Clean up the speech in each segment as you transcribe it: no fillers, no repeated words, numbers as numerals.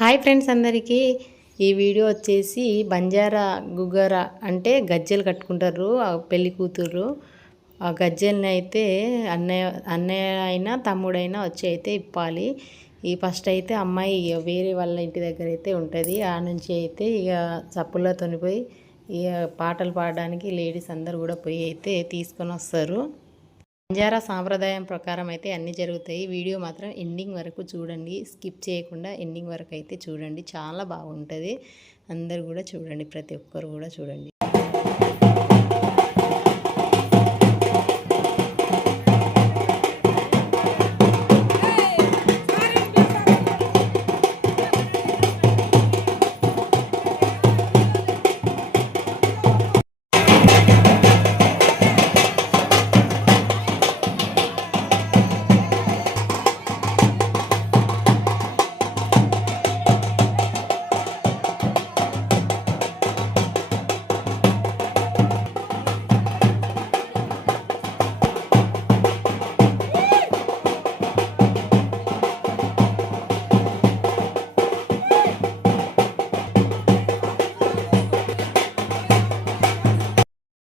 Hi friends అందరికీ ఈ video వచ్చేసి బంజారా గుగ్గర అంటే గజ్జెలు కట్టుకుంటారు పెళ్లి కూతురు. ఆ గజ్జెల్ని అయితే అన్నయ్య అయినా తమ్ముడైనా వచ్చి అయితే ఇప్పాలి. ఈ ఫస్ట్ అయితే అమ్మాయి వేరే వాళ్ళ ఇంటి దగ్గర అయితే ఉంటుంది. ఆ నుంచి అయితే ఇక చప్పులతో పోయి ఇక పాటలు పాడడానికి లేడీస్ అందరు కూడా పోయి అయితే తీసుకొని వస్తారు. బంజారా సాంప్రదాయం ప్రకారం అయితే అన్నీ జరుగుతాయి. వీడియో మాత్రం ఎండింగ్ వరకు చూడండి, స్కిప్ చేయకుండా ఎండింగ్ వరకు అయితే చూడండి, చాలా బాగుంటుంది. అందరు కూడా చూడండి, ప్రతి ఒక్కరు కూడా చూడండి.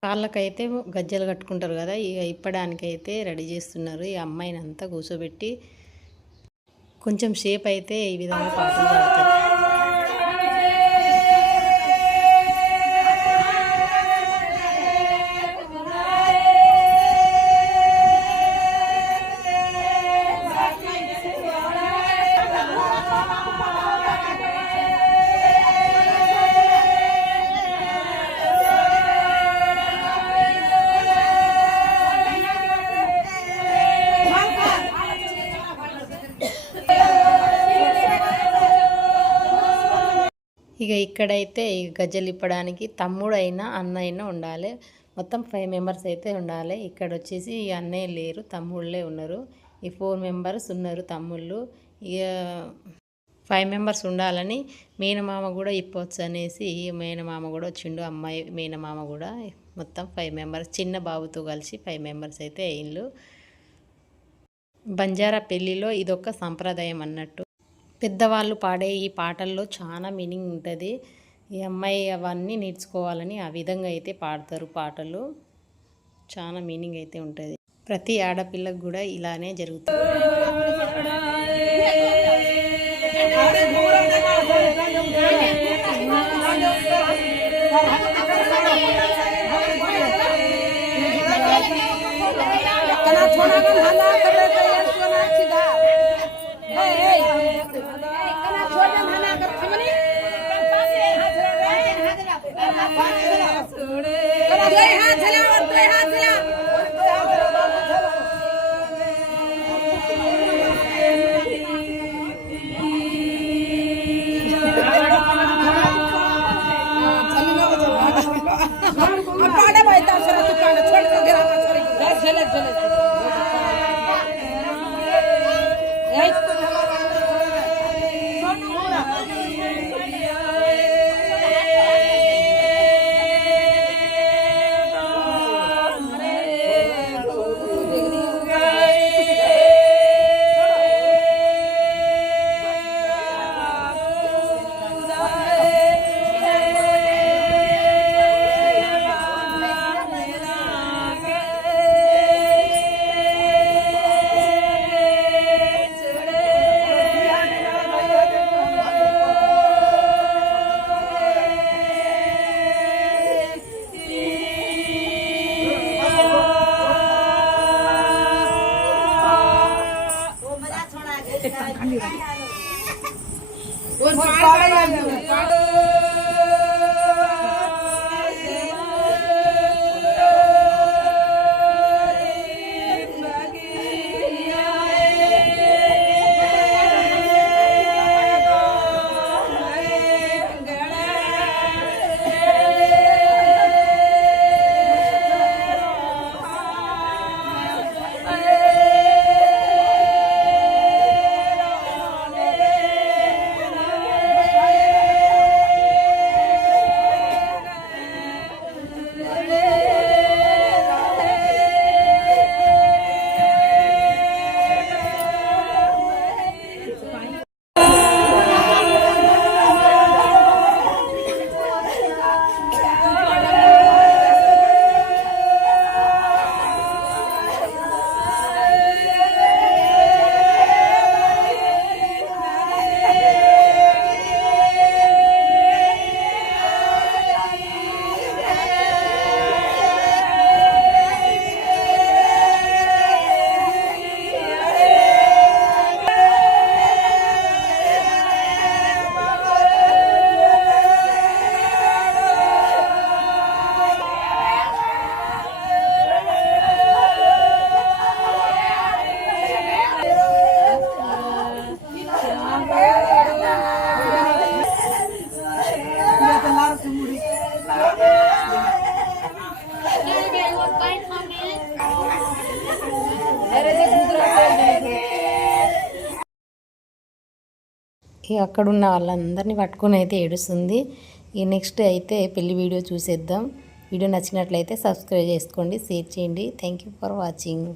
కాళ్ళకైతే గజ్జలు కట్టుకుంటారు కదా, ఇక ఇప్పడానికైతే రెడీ చేస్తున్నారు. ఈ అమ్మాయిని అంతా కూర్చోబెట్టి కొంచెం షేప్ అయితే ఈ విధంగా పాటలు పాడతారు. ఇక ఇక్కడైతే గజ్జలు ఇప్పడానికి తమ్ముడైనా అన్న అయినా ఉండాలి. మొత్తం 5 మెంబర్స్ అయితే ఉండాలి. ఇక్కడ వచ్చేసి అన్నయ్య లేరు, తమ్ముళ్ళే ఉన్నారు. ఈ 4 మెంబర్స్ ఉన్నారు తమ్ముళ్ళు. ఇక 5 మెంబర్స్ ఉండాలని మేనమామ కూడా ఇప్పవచ్చు అనేసి మేనమామ కూడా వచ్చిండు. అమ్మాయి మేనమామ కూడా మొత్తం 5 మెంబర్స్, చిన్న బాబుతో కలిసి 5 మెంబర్స్ అయితే అయ్యిండ్రు. బంజారా పెళ్ళిలో ఇదొక సంప్రదాయం అన్నట్టు. పెద్దవాళ్ళు పాడే ఈ పాటల్లో చాలా మీనింగ్ ఉంటుంది. ఈ అమ్మాయి అవన్నీ నేర్చుకోవాలని ఆ విధంగా అయితే పాడతారు పాటలు. చాలా మీనింగ్ అయితే ఉంటుంది. ప్రతి ఆడపిల్లకు కూడా ఇలానే జరుగుతుంది. అక్కడున్న వాళ్ళందరినీ పట్టుకొని అయితే ఏడుస్తుంది. ఈ నెక్స్ట్ అయితే పెళ్లి వీడియో చూసేద్దాం. వీడియో నచ్చినట్లయితే సబ్స్క్రైబ్ చేసుకోండి, షేర్ చేయండి. Thank you for watching.